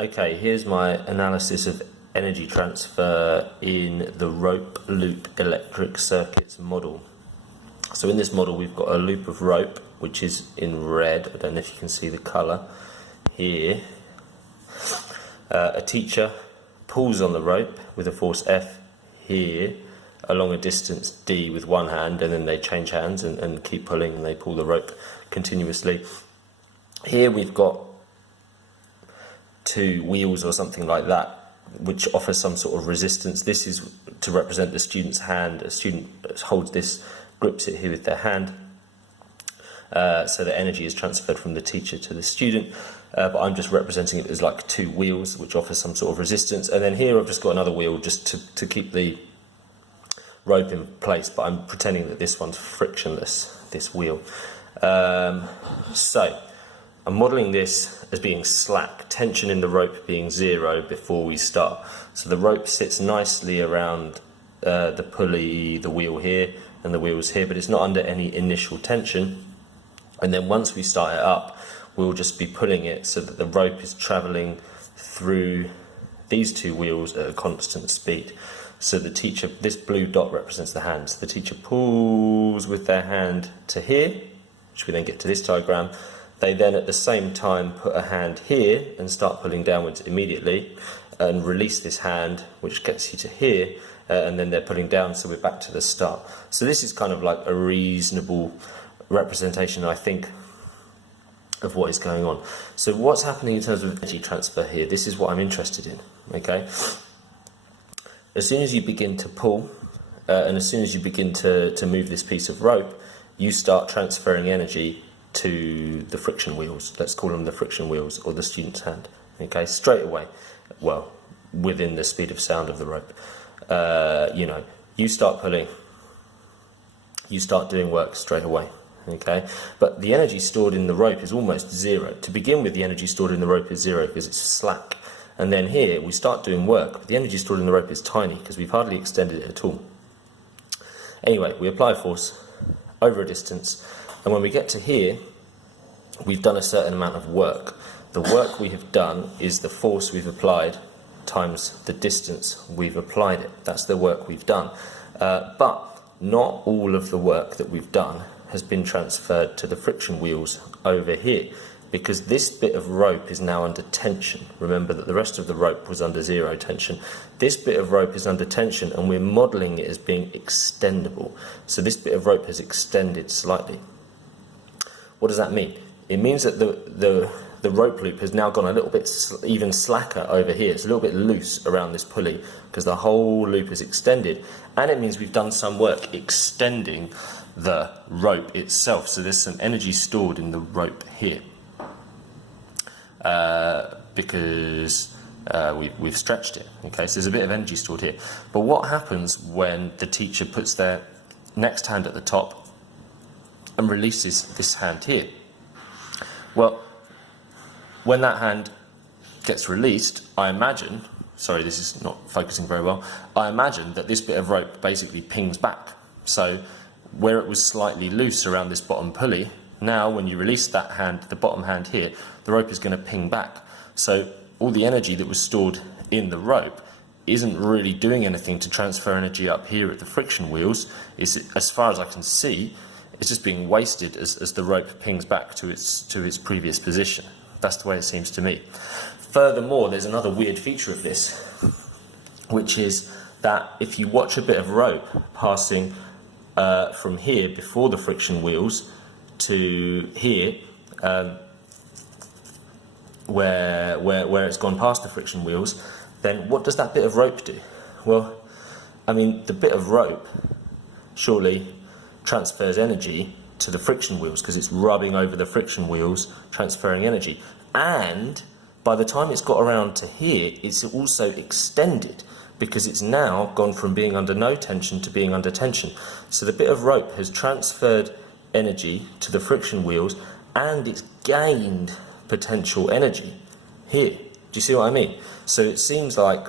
Okay, here's my analysis of energy transfer in the rope loop electric circuits model. So in this model we've got a loop of rope which is in red. I don't know if you can see the colour here. A teacher pulls on the rope with a force F here along a distance D with one hand, and then they change hands and keep pulling, and they pull the rope continuously. Here we've got two wheels or something like that, which offers some sort of resistance. This is to represent the student's hand. A student holds this, grips it here with their hand, so the energy is transferred from the teacher to the student. But I'm just representing it as like two wheels, which offers some sort of resistance. And then here I've just got another wheel just to keep the rope in place, but I'm pretending that this one's frictionless, this wheel. So I'm modelling this as being slack, tension in the rope being 0 before we start. So the rope sits nicely around the pulley, the wheel here, and the wheels here, but it's not under any initial tension. And then once we start it up, we'll just be pulling it so that the rope is travelling through these two wheels at a constant speed. So the teacher, this blue dot represents the hand. So the teacher pulls with their hand to here, which we then get to this diagram. They then at the same time put a hand here and start pulling downwards immediately and release this hand, which gets you to here, and then they're pulling down, so we're back to the start. So this is kind of like a reasonable representation, I think, of what is going on. So what's happening in terms of energy transfer here? This is what I'm interested in, okay? As soon as you begin to pull, and as soon as you begin to move this piece of rope, you start transferring energy to the friction wheels. Let's call them the friction wheels, or the student's hand, okay? Straight away, well, within the speed of sound of the rope. You start pulling, you start doing work straight away. Okay, but the energy stored in the rope is almost 0. To begin with, the energy stored in the rope is 0 because it's slack. And then here, we start doing work, but the energy stored in the rope is tiny because we've hardly extended it at all. Anyway, we apply force over a distance, and when we get to here, we've done a certain amount of work. The work we have done is the force we've applied times the distance we've applied it. That's the work we've done. But not all of the work that we've done has been transferred to the friction wheels over here, because this bit of rope is now under tension. Remember that the rest of the rope was under 0 tension. This bit of rope is under tension, and we're modelling it as being extendable. So this bit of rope has extended slightly. What does that mean? It means that the rope loop has now gone a little bit even slacker over here. It's a little bit loose around this pulley because the whole loop is extended, and it means we've done some work extending the rope itself. So there's some energy stored in the rope here because we've stretched it. Okay, so there's a bit of energy stored here. But what happens when the teacher puts their next hand at the top and releases this hand here? Well, when that hand gets released, I imagine, sorry, this is not focusing very well, I imagine that this bit of rope basically pings back. So where it was slightly loose around this bottom pulley, now when you release that hand, the bottom hand here, the rope is going to ping back. So all the energy that was stored in the rope isn't really doing anything to transfer energy up here at the friction wheels. As far as I can see, it's just being wasted as the rope pings back to its previous position. That's the way it seems to me. Furthermore, there's another weird feature of this, which is that if you watch a bit of rope passing from here before the friction wheels to here, where it's gone past the friction wheels, then what does that bit of rope do? Well, I mean, the bit of rope surely transfers energy to the friction wheels because it's rubbing over the friction wheels, transferring energy. And by the time it's got around to here, it's also extended because it's now gone from being under no tension to being under tension. So the bit of rope has transferred energy to the friction wheels, and it's gained potential energy here. Do you see what I mean? So it seems like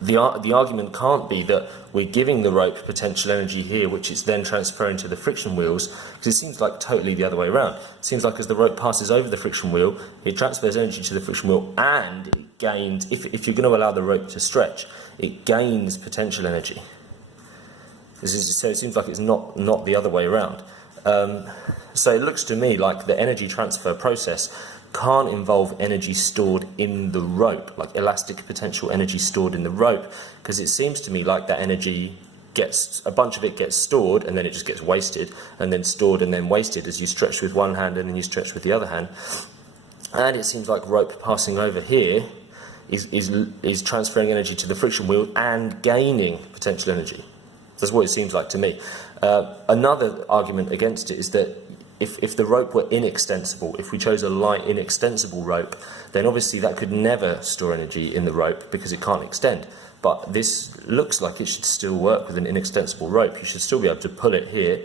the argument can't be that we're giving the rope potential energy here, which it's then transferring to the friction wheels, because it seems like totally the other way around. It seems like as the rope passes over the friction wheel, it transfers energy to the friction wheel, and it gains, if you're going to allow the rope to stretch, it gains potential energy. So it seems like it's not the other way around. So it looks to me like the energy transfer process can't involve energy stored in the rope, like elastic potential energy stored in the rope, because it seems to me like that energy a bunch of it gets stored and then it just gets wasted, and then stored and then wasted as you stretch with one hand and then you stretch with the other hand. And it seems like rope passing over here is transferring energy to the friction wheel and gaining potential energy. That's what it seems like to me. Another argument against it is that if the rope were inextensible, if we chose a light inextensible rope, then obviously that could never store energy in the rope because it can't extend. But this looks like it should still work with an inextensible rope. You should still be able to pull it here.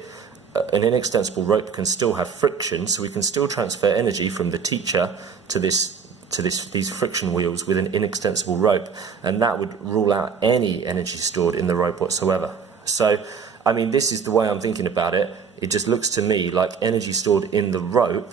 An inextensible rope can still have friction, so we can still transfer energy from the teacher to these friction wheels with an inextensible rope, and that would rule out any energy stored in the rope whatsoever. So, I mean, this is the way I'm thinking about it. It just looks to me like energy stored in the rope,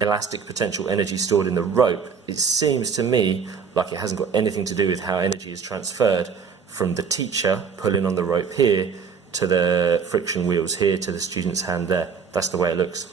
elastic potential energy stored in the rope, it seems to me like it hasn't got anything to do with how energy is transferred from the teacher pulling on the rope here to the friction wheels here to the student's hand there. That's the way it looks.